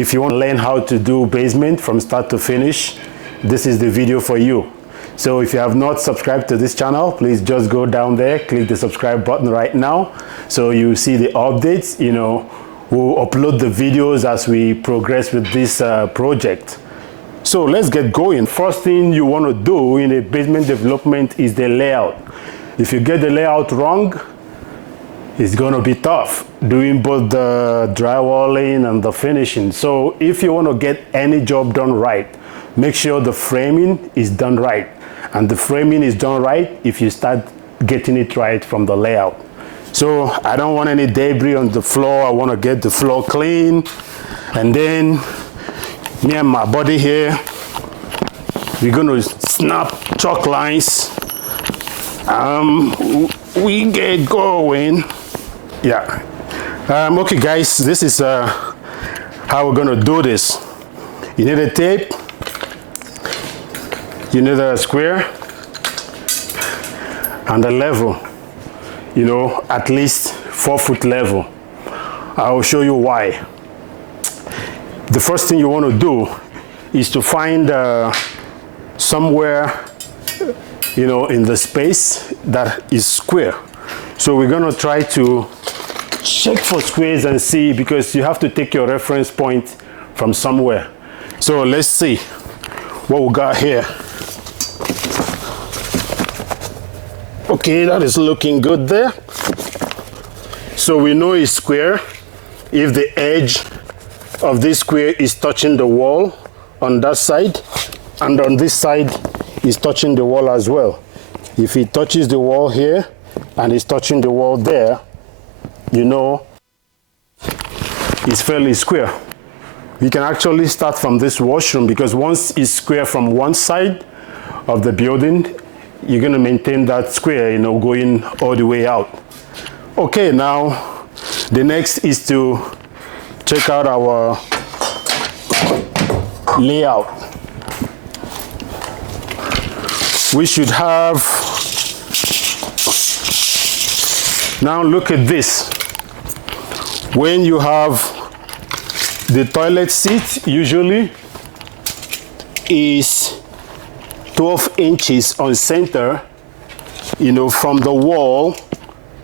if you want to learn how to do basement from start to finish, this is the video for you. So if you have not subscribed to this channel, please just go down there, click the subscribe button right now, so you see the updates. We'll upload the videos as we progress with this project. So let's get going. First thing you want to do in a basement development is the layout. If you get the layout wrong, it's going to be tough doing both the drywalling and the finishing. So if you want to get any job done right, make sure the framing is done right. And the framing is done right if you start getting it right from the layout. So I don't want any debris on the floor. I want to get the floor clean. And then me and my buddy here, we're going to snap chalk lines. We get going. Yeah. Okay guys, this is how we're going to do this. You need a tape. You need a square and a level, at least 4-foot level. I will show you why. The first thing you want to do is to find somewhere, in the space that is square. So we're going to try to check for squares and see, because you have to take your reference point from somewhere. So let's see what we got here. Okay, that is looking good there. So we know it's square if the edge of this square is touching the wall on that side, and on this side is touching the wall as well. If it touches the wall here and it's touching the wall there, it's fairly square. We can actually start from this washroom, because once it's square from one side of the building, you're going to maintain that square, going all the way out. Okay, now the next is to check out our layout. We should have, now look at this. When you have the toilet seat, usually is 12 inches on center, from the wall,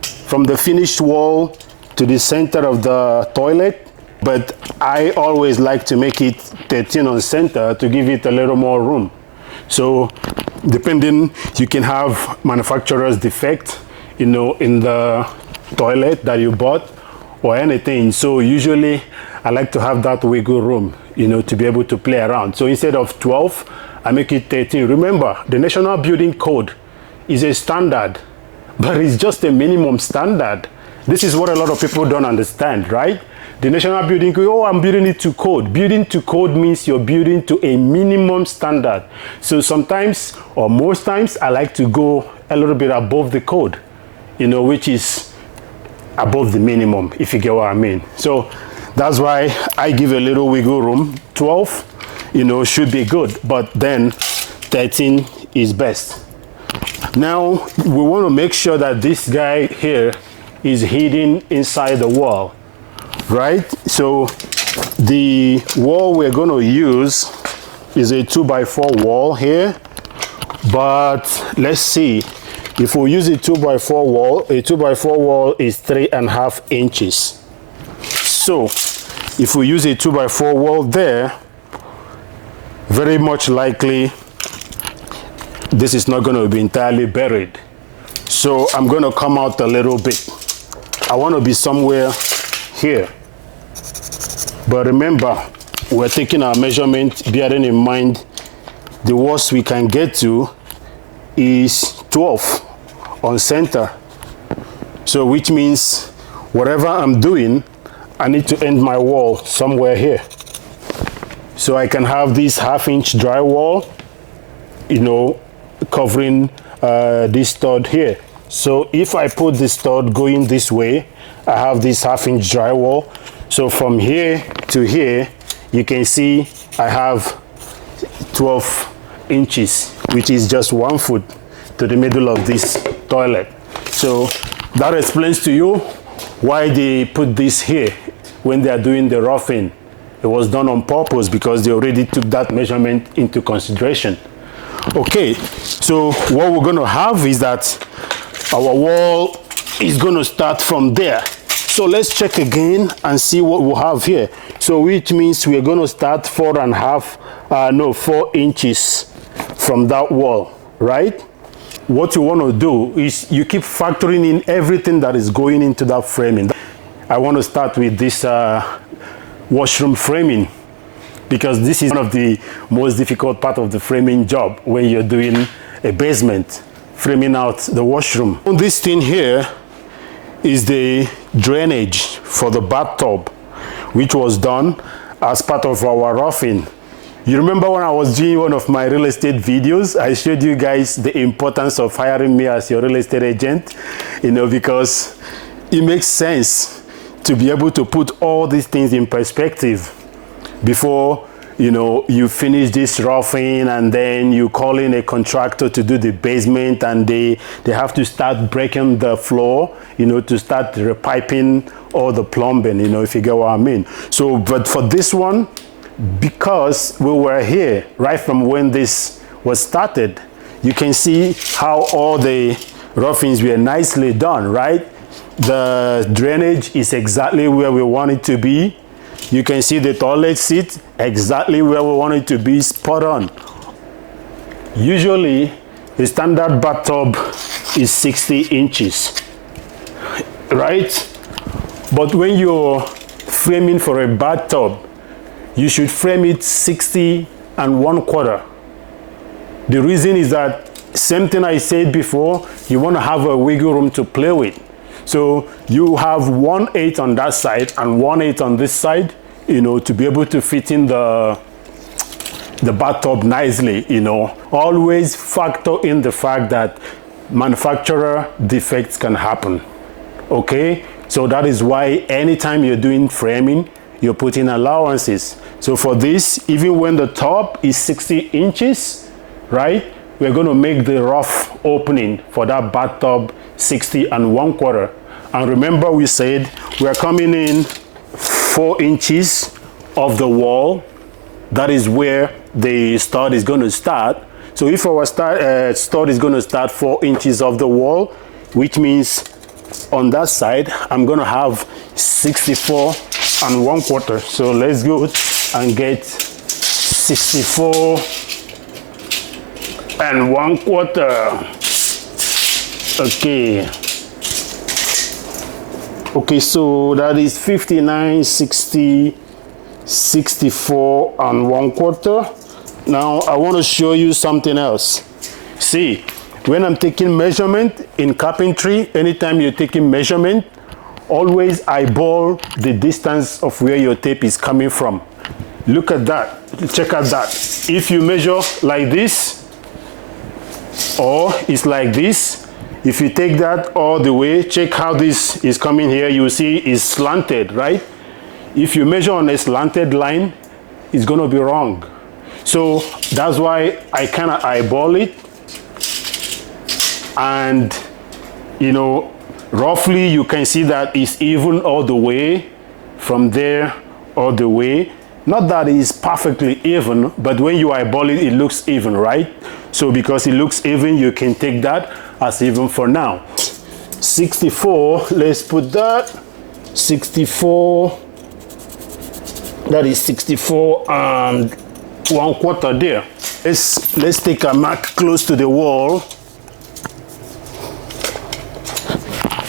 from the finished wall to the center of the toilet. But I always like to make it 13 on center to give it a little more room. So depending, you can have manufacturer's defect, in the toilet that you bought or anything. So usually I like to have that wiggle room, to be able to play around. So instead of 12, I make it 13. Remember, the National Building Code is a standard, but it's just a minimum standard. This is what a lot of people don't understand, right? The National Building Code, I'm building it to code. Building to code means you're building to a minimum standard. So sometimes, or most times, I like to go a little bit above the code, which is above the minimum, if you get what I mean. So that's why I give a little wiggle room. 12, should be good, but then 13 is best. Now we want to make sure that this guy here is hidden inside the wall, right? So the wall we're going to use is a 2x4 wall here, but let's see. If we use a 2x4 wall, a 2x4 wall is 3.5 inches. So if we use a 2x4 wall there, very much likely this is not going to be entirely buried. So I'm going to come out a little bit. I want to be somewhere here. But remember, we're taking our measurement, bearing in mind the worst we can get to is 12 on center. So which means whatever I'm doing, I need to end my wall somewhere here. So I can have this 1/2-inch drywall, covering this stud here. So if I put the stud going this way, I have this 1/2-inch drywall. So from here to here, you can see I have 12 inches, which is just 1 foot to the middle of this toilet. So that explains to you why they put this here when they are doing the roughing. It was done on purpose because they already took that measurement into consideration. Okay, so what we're going to have is that our wall is going to start from there. So let's check again and see what we have here. So which means we're going to start 4 inches from that wall, right? What you want to do is you keep factoring in everything that is going into that framing. I want to start with this washroom framing, because this is one of the most difficult part of the framing job when you're doing a basement, framing out the washroom. This thing here is the drainage for the bathtub, which was done as part of our roughing. You remember when I was doing one of my real estate videos, I showed you guys the importance of hiring me as your real estate agent, because it makes sense to be able to put all these things in perspective before you finish this roughing, and then you call in a contractor to do the basement, and they have to start breaking the floor, to start repiping all the plumbing, if you get what I mean. So, but for this one, because we were here right from when this was started, you can see how all the roughings were nicely done, right? The drainage is exactly where we want it to be. You can see the toilet seat exactly where we want it to be, spot on. Usually, a standard bathtub is 60 inches, right? But when you're framing for a bathtub, you should frame it 60 1/4. The reason is that, same thing I said before, you want to have a wiggle room to play with. So you have 1/8 on that side and 1/8 on this side, to be able to fit in the bathtub nicely, Always factor in the fact that manufacturer defects can happen, okay? So that is why anytime you're doing framing, you're putting allowances. So for this, even when the top is 60 inches, right, we're going to make the rough opening for that bathtub 60 1/4. And remember, we said we're coming in 4 inches of the wall. That is where the stud is going to start. So if our stud is going to start 4 inches of the wall, which means on that side, I'm going to have 64 1/4. So let's go and get 64 1/4. Okay, so that is 59, 60, 64 1/4. Now I want to show you something else. See, when I'm taking measurement in carpentry, anytime you're taking measurement, always eyeball the distance of where your tape is coming from. Look at that, check out that. If you measure like this, or it's like this, if you take that all the way, check how this is coming here, you see it's slanted, right? If you measure on a slanted line, it's going to be wrong. So that's why I kind of eyeball it, and roughly you can see that it's even all the way from there all the way. Not that it's perfectly even, but when you eyeball it, it looks even, right? So because it looks even, you can take that as even for now. 64, let's put that 64, that is 64 1/4 there. Let's take a mark close to the wall.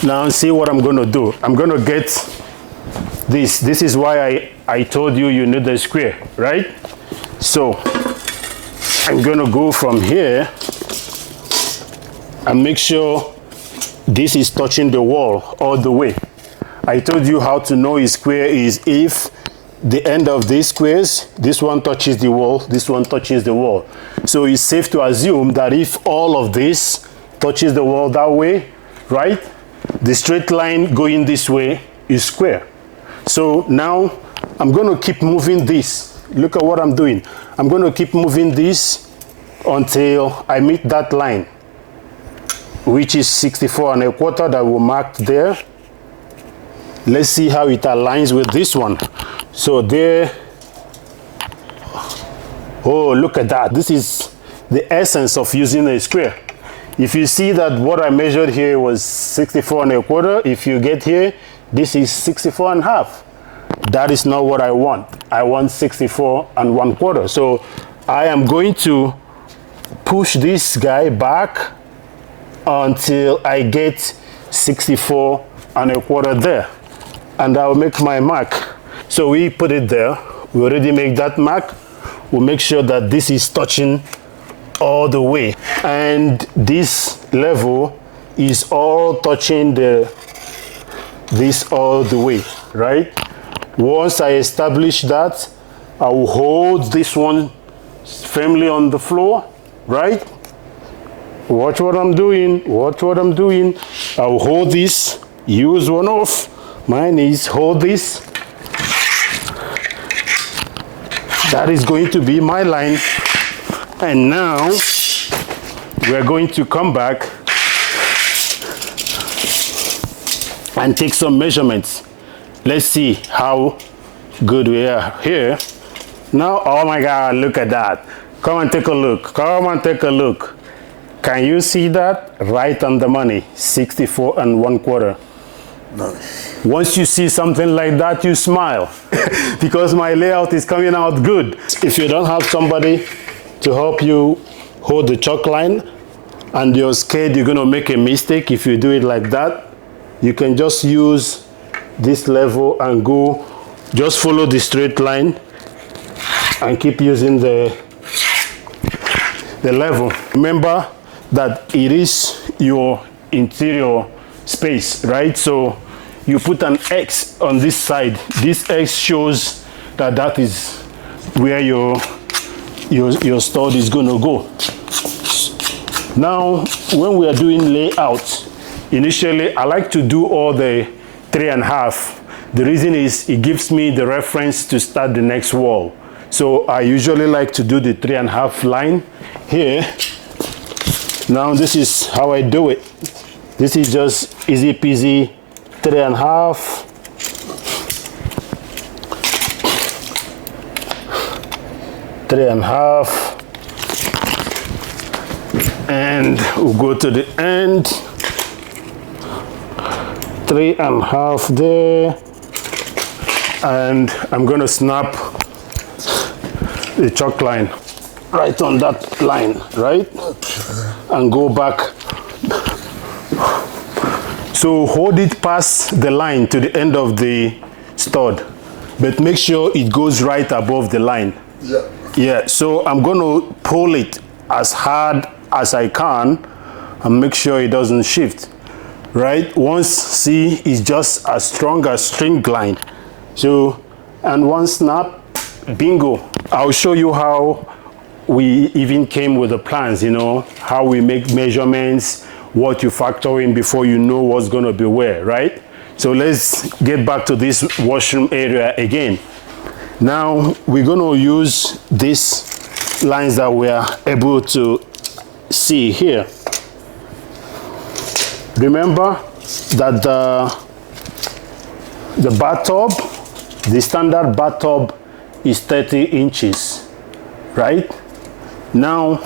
Now see what I'm going to do. I'm going to get this. This is why I told you need the square, right? So I'm going to go from here and make sure this is touching the wall all the way. I told you how to know a square is if the end of these squares, this one touches the wall, this one touches the wall. So it's safe to assume that if all of this touches the wall that way, right, the straight line going this way is square. So now I'm going to keep moving this. Look at what I'm doing. I'm going to keep moving this until I meet that line, which is 64 1/4 that we marked there. Let's see how it aligns with this one. So there Oh, look at that. This is the essence of using a square. If you see that what I measured here was 64 1/4, if you get here, this is 64 1/2. That is not what I want. I want 64 1/4. So I am going to push this guy back until I get 64 1/4 there. And I'll make my mark. So we put it there. We already make that mark. We'll make sure that this is touching all the way. And this level is all touching this all the way, right? Once I establish that, I will hold this one firmly on the floor, right? Watch what I'm doing, watch what I'm doing. I will hold this, use one off. Mine is hold this. That is going to be my line. And now we're going to come back and take some measurements. Let's see how good we are here. Now, oh my God, look at that. Come and take a look. Come and take a look. Can you see that? Right on the money, 64 1/4. Nice. Once you see something like that, you smile because my layout is coming out good. If you don't have somebody to help you hold the chalk line and you're scared you're going to make a mistake if you do it like that, you can just use this level and go, just follow the straight line and keep using the level. Remember that it is your interior space, right? So you put an X on this side. This X shows that that is where your stud is going to go. Now, when we are doing layout, initially I like to do all the 3 1/2. The reason is it gives me the reference to start the next wall. So I usually like to do the 3 1/2 line here. Now this is how I do it. This is just easy peasy 3 1/2. Three and a half, and we'll go to the end. 3 1/2 there, and I'm going to snap the chalk line right on that line, right? And go back. So hold it past the line to the end of the stud, but make sure it goes right above the line. Yeah. Yeah, so I'm going to pull it as hard as I can and make sure it doesn't shift, right? Once, see, it's just as strong as string line. So, and one snap, bingo. I'll show you how we even came with the plans, you know, how we make measurements, what you factor in before you know what's going to be where, right? So let's get back to this washroom area again. Now we're going to use these lines that we are able to see here. Remember that the bathtub, the standard bathtub is 30 inches, right? Now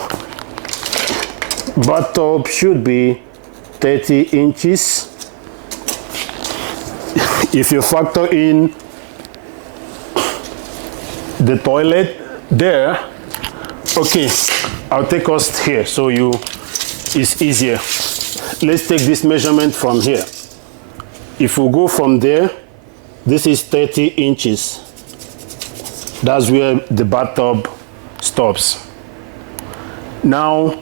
bathtub should be 30 inches. If you factor in the toilet there, okay, I'll take us here so it's easier. Let's take this measurement from here. If we go from there, this is 30 inches. That's where the bathtub stops. Now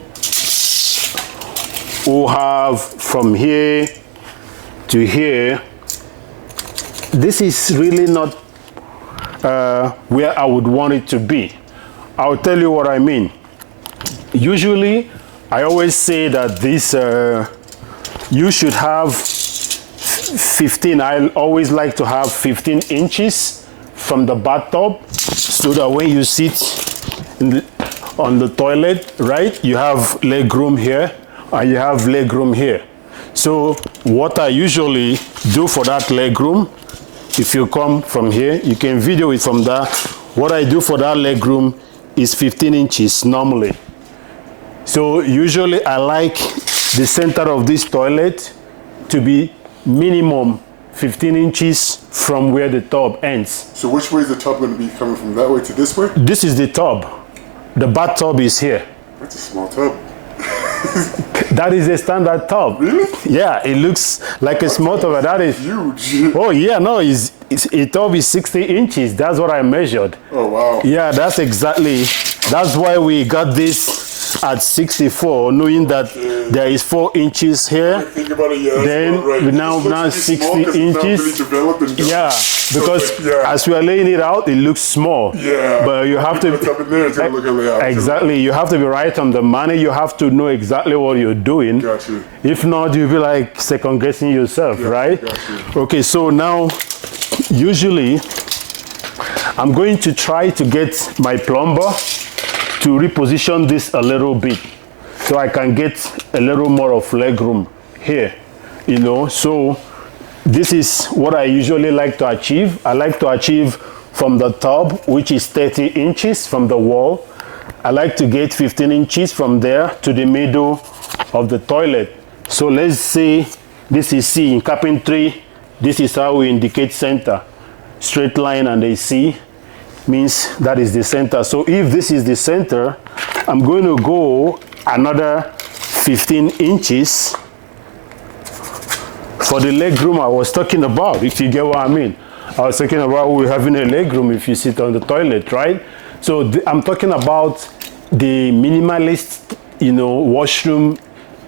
we'll have from here to here. This is really not where I would want it to be. I'll tell you what I mean. Usually, I always say that this, you should have 15. I always like to have 15 inches from the bathtub so that when you sit on the toilet, right, you have leg room here and you have leg room here. So what I usually do for that leg room, if you come from here, you can video it from there. What I do for that leg room is 15 inches normally. So usually I like the center of this toilet to be minimum 15 inches from where the tub ends. So which way is the tub going to be coming from? That way to this way? This is the tub. The bathtub is here. That's a small tub. That is a standard tub. Really? Yeah, it looks like a small tub, but that is huge. Oh yeah, no, a tub is 60 inches. That's what I measured. Oh wow. Yeah, that's why we got this at 64, knowing that there is 4 inches here. Think about it, yeah. Then right. now 60 inches. Yeah, because as we are laying it out, it looks small. Yeah. But you have to exactly. You have to be right on the money. You have to know exactly what you're doing. Gotcha. If not, you'll be like second guessing yourself, right? Gotcha. Okay, so now usually I'm going to try to get my plumber to reposition this a little bit so I can get a little more of leg room here, you know. So this is what I usually like to achieve. I like to achieve from the tub, which is 30 inches from the wall. I like to get 15 inches from there to the middle of the toilet. So let's say this is C. In carpentry, this is how we indicate center. Straight line and a C means that is the center. So if this is the center, I'm going to go another 15 inches for the leg room I was talking about, if you get what I mean. I was talking about we having a leg room if you sit on the toilet, right? So I'm talking about the minimalist, you know, washroom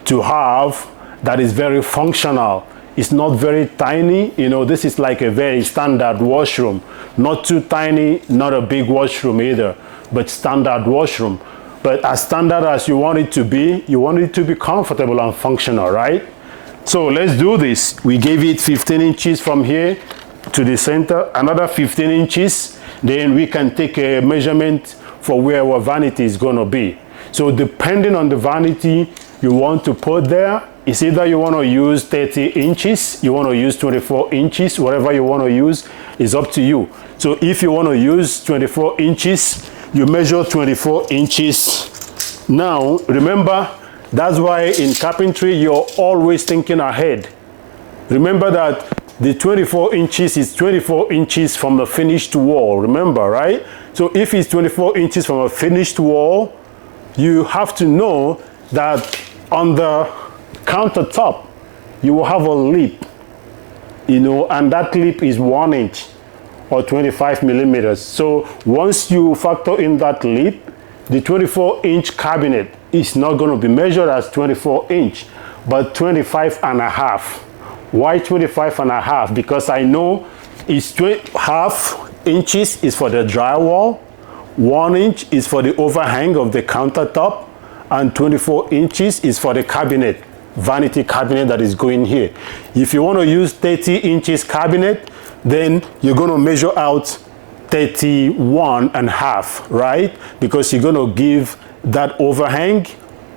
to have that is very functional. It's not very tiny, you know. This is like a very standard washroom. Not too tiny, not a big washroom either, but standard washroom. But as standard as you want it to be, you want it to be comfortable and functional, right? So let's do this. We gave it 15 inches from here to the center, another 15 inches. Then we can take a measurement for where our vanity is going to be. So depending on the vanity you want to put there, it's either you want to use 30 inches, you want to use 24 inches, whatever you want to use is up to you. So if you want to use 24 inches, you measure 24 inches. Now, remember, that's why in carpentry, you're always thinking ahead. Remember that the 24 inches is 24 inches from the finished wall, remember, right? So if it's 24 inches from a finished wall, you have to know that on the countertop, you will have a lip, you know, and that lip is 1 inch or 25 millimeters. So once you factor in that lip, the 24-inch cabinet is not going to be measured as 24 inch, but 25 and a half. Why 25 and a half? Because I know it's half inches is for the drywall, 1 inch is for the overhang of the countertop, and 24 inches is for the cabinet, vanity cabinet that is going here. If you want to use 30 inches cabinet, then you're going to measure out 31 and a half, right? Because you're going to give that overhang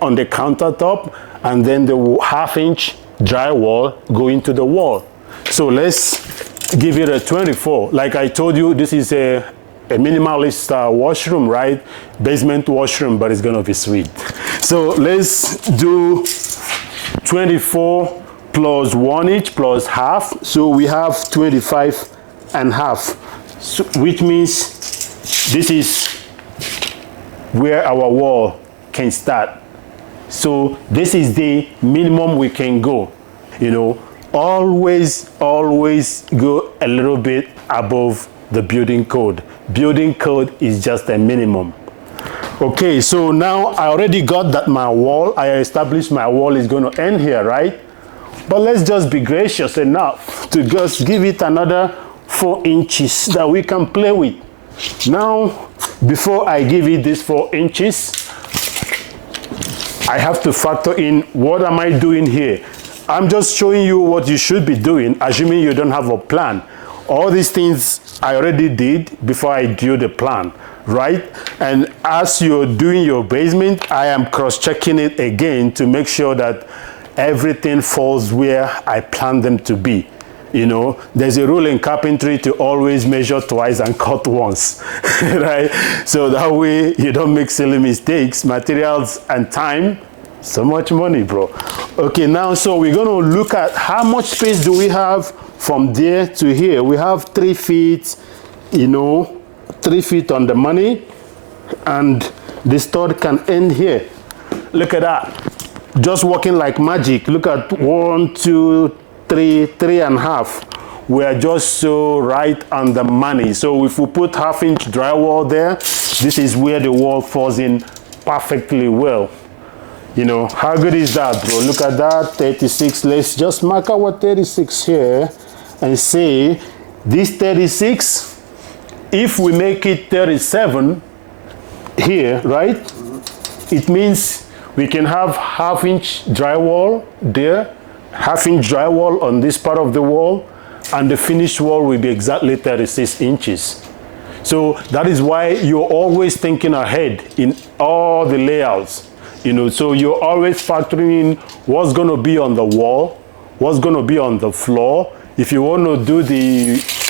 on the countertop and then the half-inch drywall going to the wall. So let's give it a 24. Like I told you, this is a minimalist washroom, right? Basement washroom, but it's going to be sweet. So let's do 24 plus 1 inch plus half. So we have 25 and a half, so, which means this is where our wall can start. So this is the minimum we can go. You know, always go a little bit above the building code. Building code is just a minimum. Okay, so now I already got that my wall, I established my wall is going to end here, right? But let's just be gracious enough to just give it another 4 inches that we can play with. Now, before I give it this 4 inches, I have to factor in what am I doing here. I'm just showing you what you should be doing, assuming you don't have a plan. All these things I already did before I drew the plan, right? And as you're doing your basement, I am cross-checking it again to make sure that everything falls where I planned them to be. You know, there's a rule in carpentry to always measure twice and cut once, right? So that way you don't make silly mistakes, materials and time. So much money, bro. Okay, now, so we're going to look at how much space do we have from there to here. We have 3 feet, you know, 3 feet on the money, and the stud can end here. Look at that. Just working like magic. Look at 1, 2, 3, 3.5. We are just so right on the money. So if we put 1/2-inch drywall there, this is where the wall falls in perfectly well. You know, how good is that, bro? Look at that, 36. Let's just mark our 36 here and say this 36, if we make it 37 here, right? It means we can have 1/2-inch drywall there, 1/2-inch drywall on this part of the wall, and the finished wall will be exactly 36 inches. So that is why you're always thinking ahead in all the layouts. You know, so you're always factoring in what's going to be on the wall, what's going to be on the floor. If you want to do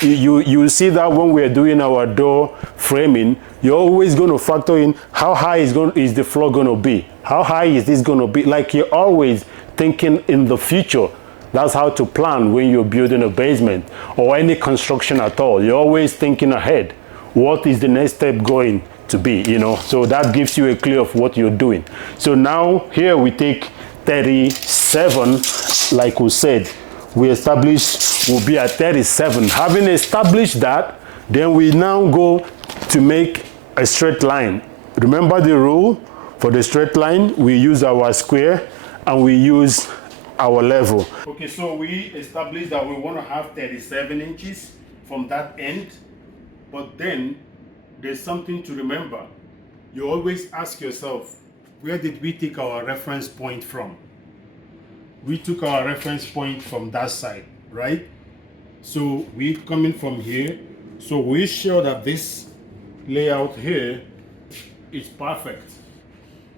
you see that when we're doing our door framing, you're always going to factor in how high is the floor going to be? How high is this going to be? Like, you're always thinking in the future. That's how to plan when you're building a basement or any construction at all. You're always thinking ahead. What is the next step going to be, you know? So that gives you a clue of what you're doing. So now here we take 37, like we said, we established we'll be at 37. Having established that, then we now go to make a straight line. Remember the rule for the straight line? We use our square and we use our level. Okay, so we established that we want to have 37 inches from that end, but then there's something to remember. You always ask yourself, where did we take our reference point from? We took our reference point from that side, right? So we coming from here, so we're sure that this layout here is perfect,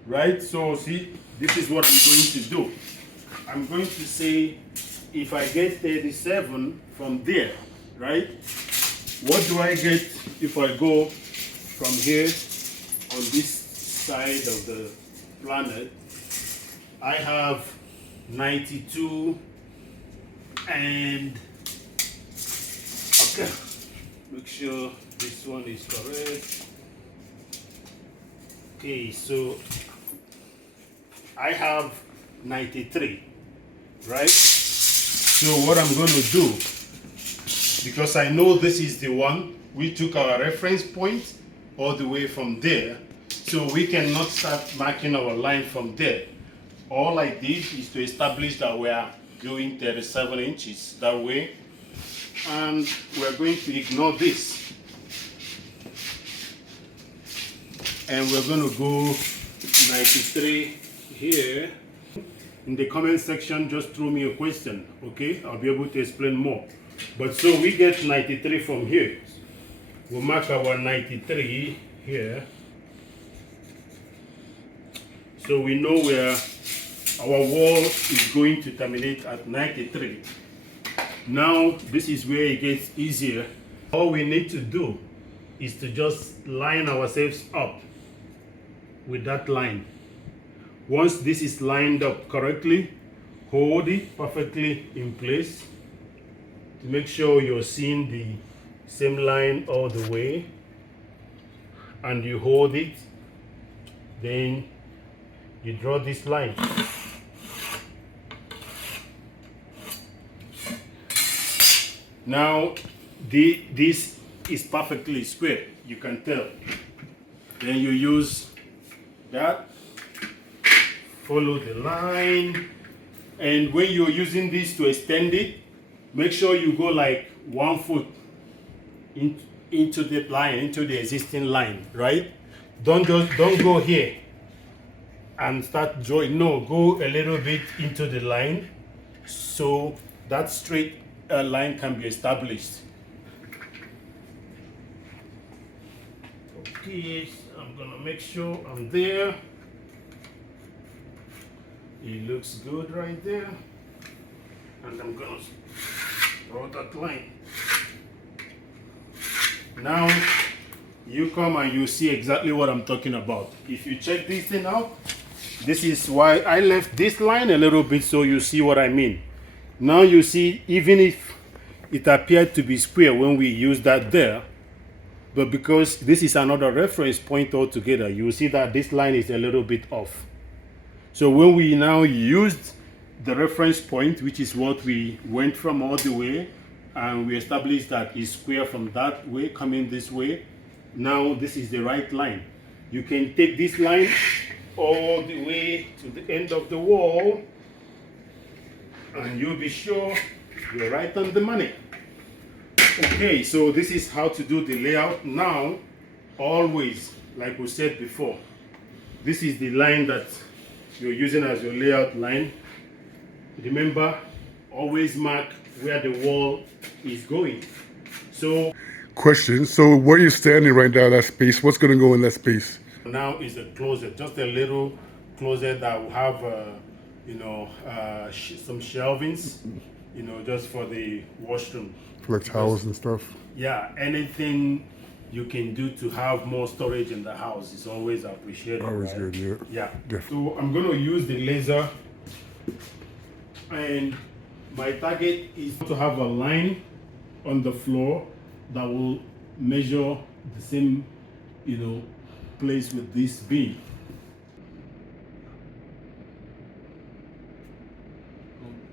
right? So see, this is what I'm going to do. I'm going to say, if I get 37 from there, right? What do I get if I go from here on this side of the planet? I have 92 and okay, make sure this one is correct. Okay, so I have 93, right? So what I'm going to do, because I know this is the one, we took our reference point all the way from there, so we cannot start marking our line from there. All I did is to establish that we are doing 37 inches that way, and we're going to ignore this. And we're going to go 93 here. In the comment section, just throw me a question, okay? I'll be able to explain more. But so we get 93 from here. We'll mark our 93 here. So we know where our wall is going to terminate at 93. Now, this is where it gets easier. All we need to do is to just line ourselves up with that line. Once this is lined up correctly, hold it perfectly in place to make sure you're seeing the same line all the way, and you hold it, then you draw this line. Now this is perfectly square, you can tell. Then you use that, follow the line, and when you're using this to extend it, make sure you go like 1 foot into the line, into the existing line, right? Don't go here and start drawing. No, go a little bit into the line so that straight line can be established. Okay, so I'm gonna make sure I'm there. It looks good right there, and I'm gonna Draw that line. Now you come and you see exactly what I'm talking about. If you check this thing out, this is why I left this line a little bit so you see what I mean. Now you see, even if it appeared to be square when we use that there, but because this is another reference point altogether, you see that this line is a little bit off. So when we now used the reference point, which is what we went from all the way, and we established that it's square from that way coming this way, now this is the right line. You can take this line all the way to the end of the wall and you'll be sure you're right on the money. Okay, so this is how to do the layout. Now, always, like we said before, this is the line that you're using as your layout line. Remember, always mark where the wall is going. So, Question. So where you're standing right now, that space, what's going to go in that space? now is a closet, just a little closet that will have, some shelvings, just for the washroom. For like towels and stuff? Yeah, anything you can do to have more storage in the house is always appreciated. Always right? good, yeah. Yeah. Definitely. So I'm going to use the laser, and my target is to have a line on the floor that will measure the same, place with this beam.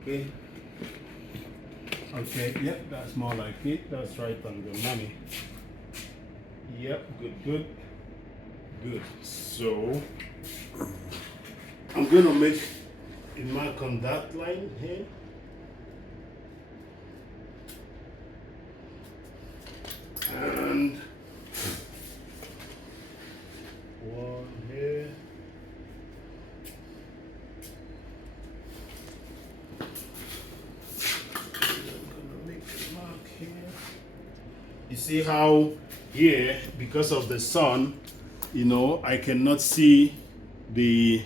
Okay. Okay, yep, that's more like it. That's right on the money. Yep, good. So, I'm gonna make a mark on that line here. And one here. You see how here, because of the sun, I cannot see the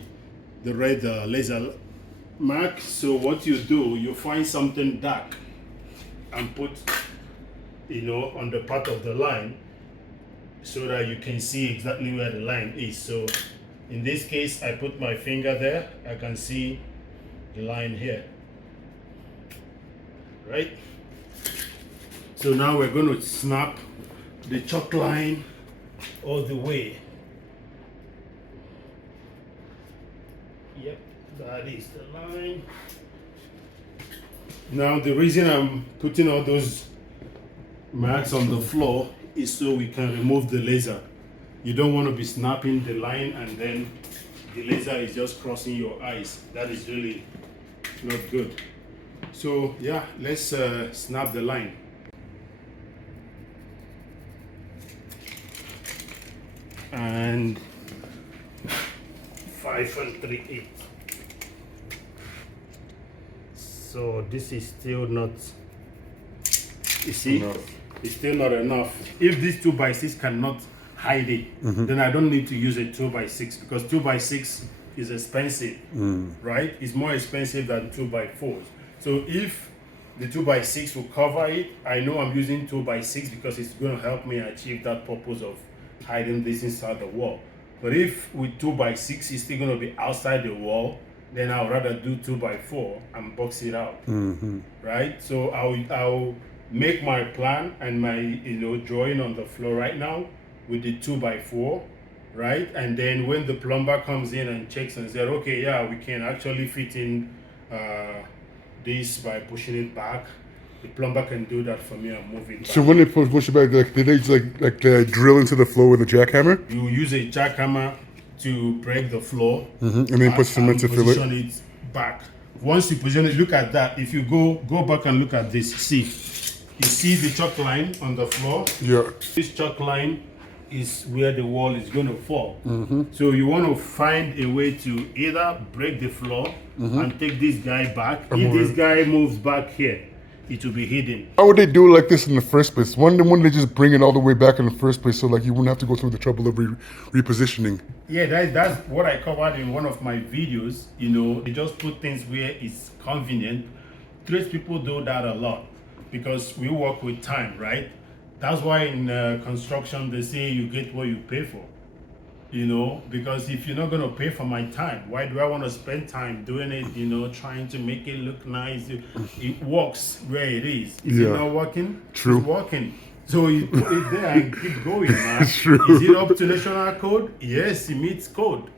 red laser mark. So what you do, you find something dark and put, on the part of the line so that you can see exactly where the line is. So in this case, I put my finger there. I can see the line here, right? So now we're going to snap the chalk line all the way. Yep, that is the line. Now the reason I'm putting all those marks on the floor is so we can remove the laser. You don't want to be snapping the line and then the laser is just crossing your eyes. That is really not good. So yeah, let's snap the line. And 5 3/8. So this is still not, you see, Enough. it's still not enough. If this 2x6 cannot hide it, then I don't need to use a 2x6, because 2x6 is expensive, right? It's more expensive than 2x4s. So if the 2x6 will cover it, I know I'm using 2x6 because it's going to help me achieve that purpose of hiding this inside the wall. But if with 2x6 it's still going to be outside the wall, then I'll rather do 2x4 and box it out, right? So I'll make my plan and my drawing on the floor right now with the 2x4, right? And then when the plumber comes in and checks and says, okay, yeah, we can actually fit in this by pushing it back, the plumber can do that for me and move it back. So when they push it back, did they just drill into the floor with a jackhammer? You use a jackhammer to break the floor, And then put cement to fill it? position it back. Once you position it, look at that. If you go back and look at this, you see the chalk line on the floor? Yeah. This chalk line is where the wall is going to fall. So you want to find a way to either break the floor and take this guy back. If this guy moves back here, it will be hidden. How would they do it like this in the first place? Why wouldn't they just bring it all the way back in the first place so like you wouldn't have to go through the trouble of repositioning? Yeah, that's what I covered in one of my videos. They just put things where it's convenient. Tradespeople do that a lot. because we work with time, right? That's why in construction they say you get what you pay for. You know, because if you're not going to pay for my time, why do I want to spend time doing it, you know, trying to make it look nice? It works where it is. Is it not working? True. It's working. So you put it there and keep going, man. True. Is it up to national code? Yes, it meets code.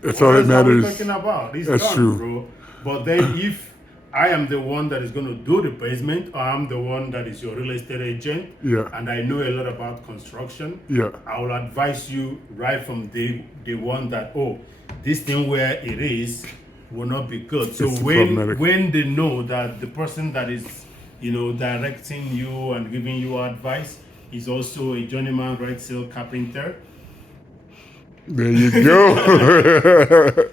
That's all that matters. What are we talking about? It's That's done, true. bro. But then if I am the one that is going to do the basement, or I'm the one that is your real estate agent, and I know a lot about construction, I will advise you right from day one that, this thing where it is will not be good. So when they know that the person that is, you know, directing you and giving you advice is also a journeyman right sale carpenter, there you go.